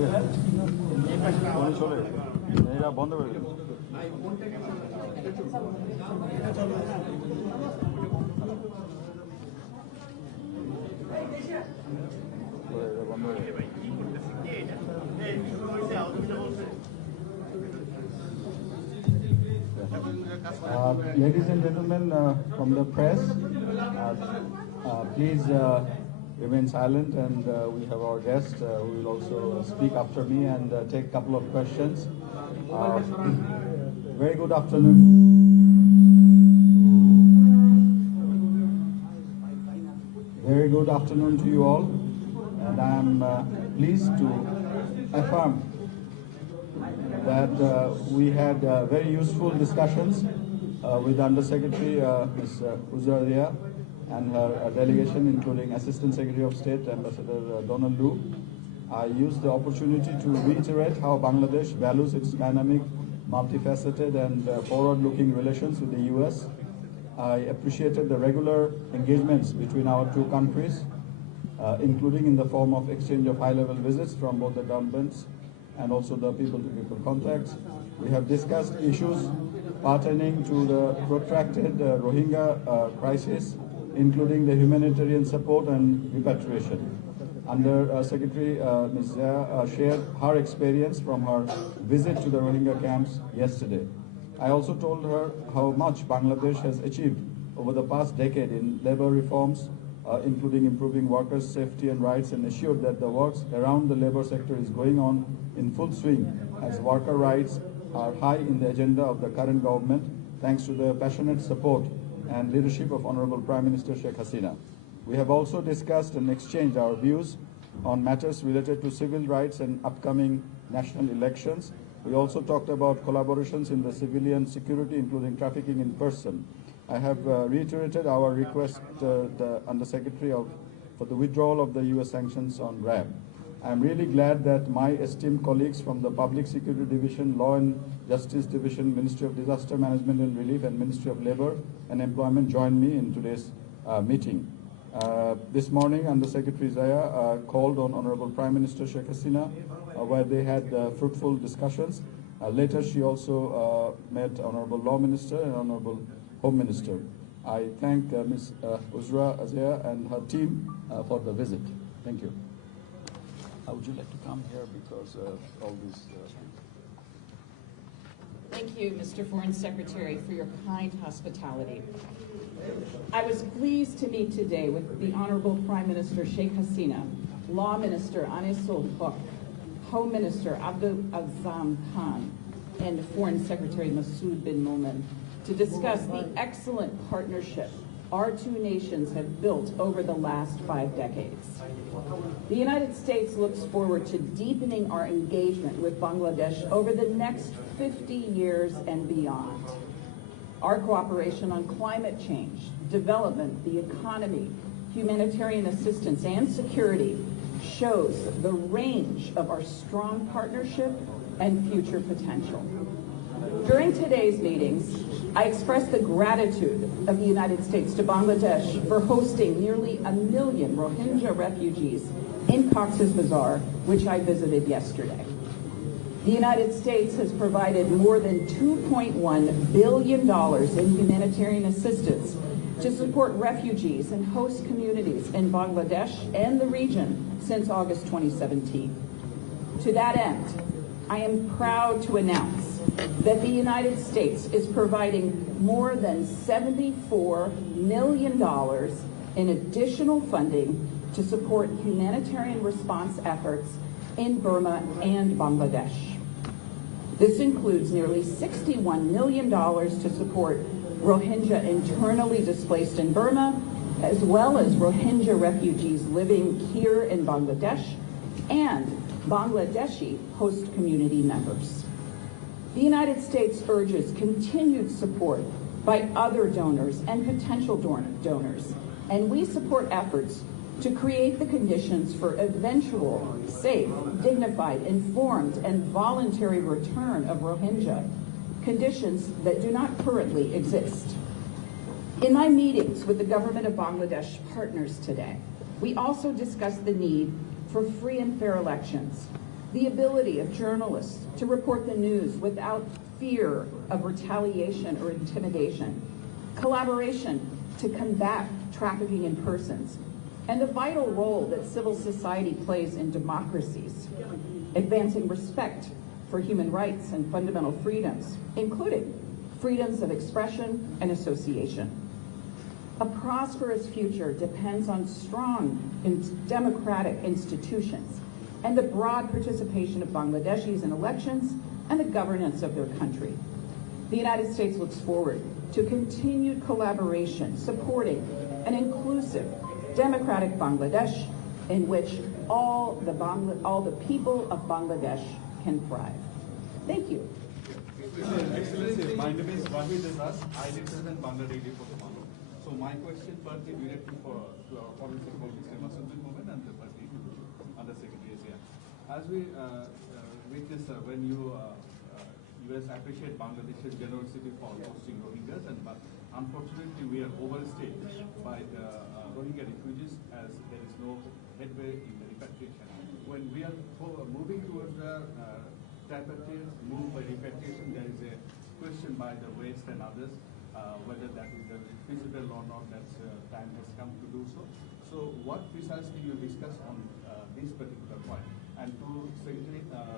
Ladies and gentlemen from the press, please remain silent, and we have our guest who will also speak after me and take a couple of questions. Very good afternoon. Very good afternoon to you all, and I am pleased to affirm that we had very useful discussions with Undersecretary Ms. Uzra Zeya and her delegation, including Assistant Secretary of State Ambassador Donald Lu. I used the opportunity to reiterate how Bangladesh values its dynamic, multifaceted and forward-looking relations with the U.S. I appreciated the regular engagements between our two countries, including in the form of exchange of high-level visits from both the governments and also the people-to-people contacts. We have discussed issues pertaining to the protracted Rohingya crisis, including the humanitarian support and repatriation. Under Secretary Ms. Zeya shared her experience from her visit to the Rohingya camps yesterday. I also told her how much Bangladesh has achieved over the past decade in labor reforms, including improving workers' safety and rights, and assured that the works around the labor sector is going on in full swing as worker rights are high in the agenda of the current government, thanks to the passionate support and leadership of Honorable Prime Minister Sheikh Hasina. We have also discussed and exchanged our views on matters related to civil rights and upcoming national elections. We also talked about collaborations in the civilian security, including trafficking in person. I have reiterated our request to the Undersecretary for the withdrawal of the U.S. sanctions on RAB. I am really glad that my esteemed colleagues from the Public Security Division, Law and Justice Division, Ministry of Disaster Management and Relief, and Ministry of Labor and Employment joined me in today's meeting. This morning, Undersecretary Zeya called on Honorable Prime Minister Sheikh Hasina, where they had fruitful discussions. Later, she also met Honorable Law Minister and Honorable Home Minister. I thank Ms. Uzra Zeya and her team for the visit. Thank you. Would you like to come here because of all these? Thank you, Mr. Foreign Secretary, for your kind hospitality. I was pleased to meet today with the Honorable Prime Minister Sheikh Hasina, Law Minister Anisul Haq, Home Minister Abdul Azam Khan, and Foreign Secretary Masud bin Momen to discuss the excellent partnership our two nations have built over the last 5 decades. The United States looks forward to deepening our engagement with Bangladesh over the next 50 years and beyond. Our cooperation on climate change, development, the economy, humanitarian assistance, and security shows the range of our strong partnership and future potential. During today's meetings, I expressed the gratitude of the United States to Bangladesh for hosting nearly 1 million Rohingya refugees in Cox's Bazar, which I visited yesterday. The United States has provided more than $2.1 billion in humanitarian assistance to support refugees and host communities in Bangladesh and the region since August 2017. To that end, I am proud to announce that the United States is providing more than $74 million in additional funding to support humanitarian response efforts in Burma and Bangladesh. This includes nearly $61 million to support Rohingya internally displaced in Burma, as well as Rohingya refugees living here in Bangladesh and Bangladeshi host community members. The United States urges continued support by other donors and potential donors, and we support efforts to create the conditions for eventual, safe, dignified, informed, and voluntary return of Rohingya, conditions that do not currently exist. In my meetings with the government of Bangladesh partners today, we also discussed the need for free and fair elections, the ability of journalists to report the news without fear of retaliation or intimidation, collaboration to combat trafficking in persons, and the vital role that civil society plays in democracies, advancing respect for human rights and fundamental freedoms, including freedoms of expression and association. A prosperous future depends on strong and democratic institutions and the broad participation of Bangladeshis in elections and the governance of their country. The United States looks forward to continued collaboration supporting an inclusive, democratic Bangladesh in which all the people of Bangladesh can thrive. Thank you. Excellency, my name is Wahid Azaz. I represent Bangladesh for tomorrow. So my question partly directly to our Foreign Secretary Masud Momen and the party Under Secretary Zeya. As we witness when US appreciate Bangladesh's generosity for hosting Rohingyas, but unfortunately we are overstayed by the Rohingya refugees as there is no headway in the repatriation. When we are moving towards the tripartite move by repatriation, there is a question by the West and others whether that is feasible or not. That time has come to do so. So what precisely you discuss on this particular point? And to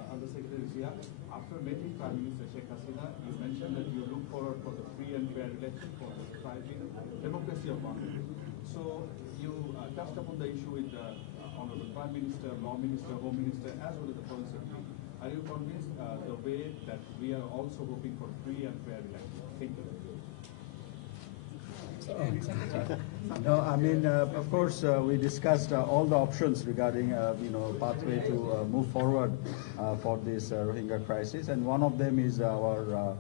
Under Secretary Zeya, after meeting Prime Minister Sheikh Hasina, you mentioned that you look forward for the free and fair election for the thriving democracy of Bangladesh. So you touched upon the issue with the Honorable Prime Minister, Law Minister, Home Minister, as well as the Foreign Secretary. Are you convinced the way that we are also hoping for free and fair election? Thank you. No, I mean, of course, we discussed all the options regarding, pathway to move forward for this Rohingya crisis, and one of them is our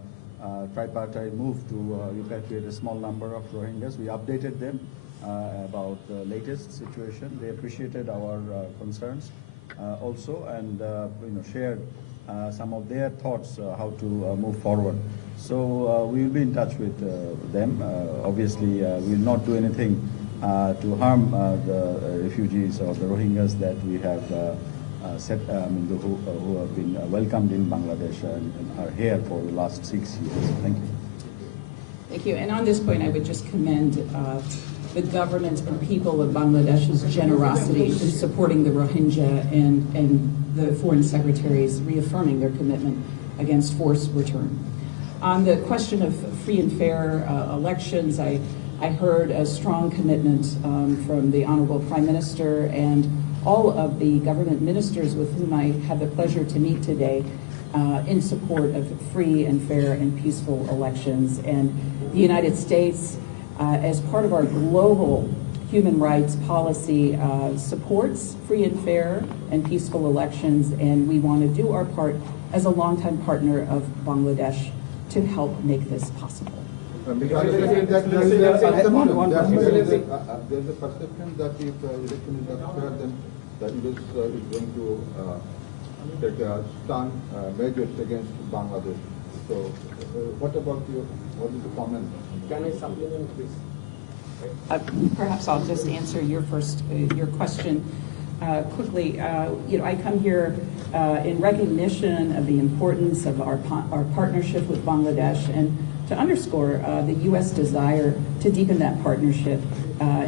tripartite move to repatriate a small number of Rohingyas. We updated them about the latest situation. They appreciated our concerns also, and shared some of their thoughts how to move forward. So we will be in touch with them. Obviously, we will not do anything to harm the refugees or the Rohingyas that we have who have been welcomed in Bangladesh and are here for the last 6 years. Thank you. Thank you. And on this point, I would just commend the government and people of Bangladesh's generosity in supporting the Rohingya and the foreign secretaries reaffirming their commitment against forced return. On the question of free and fair elections, I heard a strong commitment from the Honorable Prime Minister and all of the government ministers with whom I had the pleasure to meet today in support of free and fair and peaceful elections. And the United States, as part of our global human rights policy, supports free and fair and peaceful elections, and we want to do our part as a longtime partner of Bangladesh to help make this possible. There's a perception that if election is not fair, then the US is going to take strong measures against Bangladesh. So, what is the comment? Can I supplement this? Perhaps I'll just answer your question quickly. I come here in recognition of the importance of our partnership with Bangladesh and to underscore the U.S. desire to deepen that partnership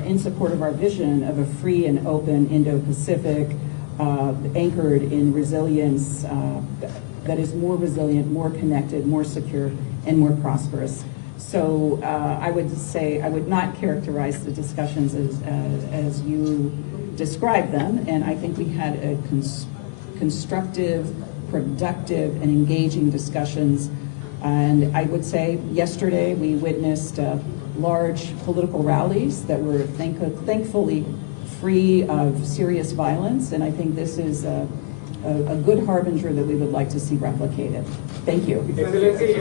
in support of our vision of a free and open Indo-Pacific anchored in resilience that is more resilient, more connected, more secure, and more prosperous. So I would say I would not characterize the discussions as you described them, and I think we had a constructive, productive, and engaging discussions. And I would say yesterday we witnessed large political rallies that were thankfully free of serious violence, and I think this is a good harbinger that we would like to see replicated. Thank you. Excellency,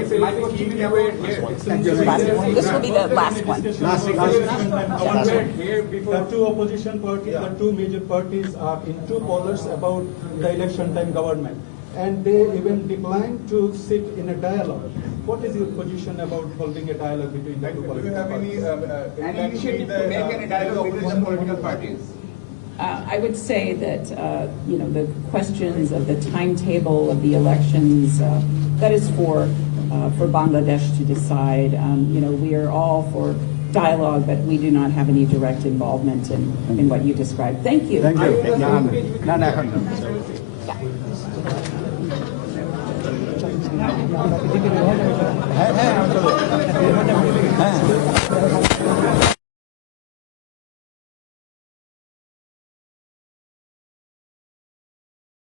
This will be the last one. The two opposition parties, the two major parties are in two polars about the election time government, and they even declined to sit in a dialogue. What is your position about holding a dialogue between the two political parties? any initiative to make any dialogue between the political parties? I would say that, the questions of the timetable of the elections, that is for Bangladesh to decide. We are all for dialogue, but we do not have any direct involvement in what you described. Thank you. Thank you. না, না, এখন না। হ্যাঁ